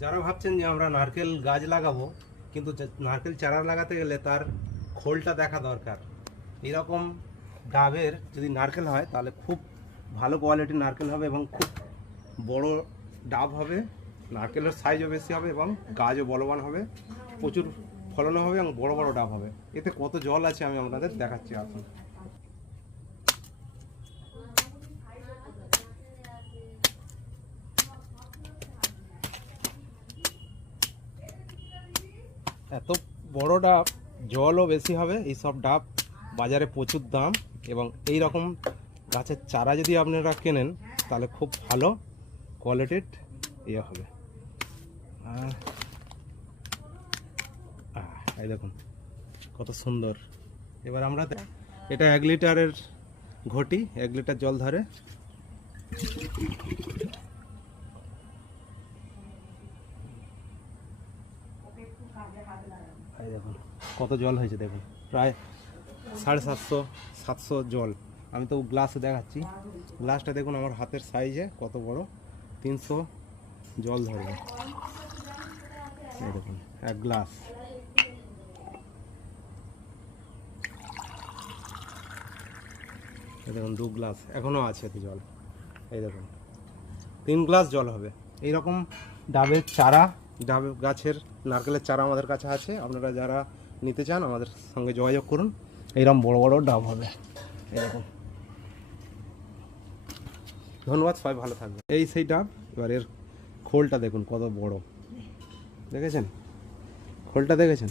যারা ভাবছেন যে আমরা নারকেল গাছ লাগাবো, কিন্তু নারকেল চারা লাগাতে গেলে তার খোলটা দেখা দরকার। এরকম ডাবের যদি নারকেল হয়, তাহলে খুব ভালো কোয়ালিটির নারকেল হবে এবং খুব বড় ডাব হবে, নারকেলের সাইজও বেশি হবে এবং গাছও বলবান হবে, প্রচুর ফলনও হবে এবং বড় বড় ডাব হবে। এতে কত জল আছে আমি আপনাদের দেখাচ্ছি আসুন। এত বড় ডাব, জলও বেশি হবে এই সব ডাব বাজারে প্রচুর দাম এবং এই রকম গাছের চারা যদি আপনারা কেনেন, তাহলে খুব ভালো কোয়ালিটির ইয়ে হবে। এই দেখুন, কত সুন্দর। এবার আমরা এটা এক লিটারের ঘটি, এক লিটার জল ধরে। এই দেখুন, কত জল হয়েছে দেখুন। প্রায় সাড়ে সাতশো সাতশো জল। আমি তো গ্লাসে দেখাচ্ছি। গ্লাসটা দেখুন আমার হাতের সাইজে কত বড়। তিনশো জল ধরবে দেখুন, এক গ্লাস। দেখুন, দু গ্লাস। এখনও আছে এতে জল। এই দেখুন, তিন গ্লাস জল হবে। এই রকম ডাবের চারা ডাব গাছের নারকেলের চারা আমাদের কাছে আছে। আপনারা যারা নিতে চান আমাদের সঙ্গে যোগাযোগ করুন। এরকম বড় বড় ডাব হবে। এরকম। ধন্যবাদ, সবাই ভালো থাকবে এই সেই ডাব, এবার এর খোলটা দেখুন কত বড়। দেখেছেন? খোলটা দেখেছেন?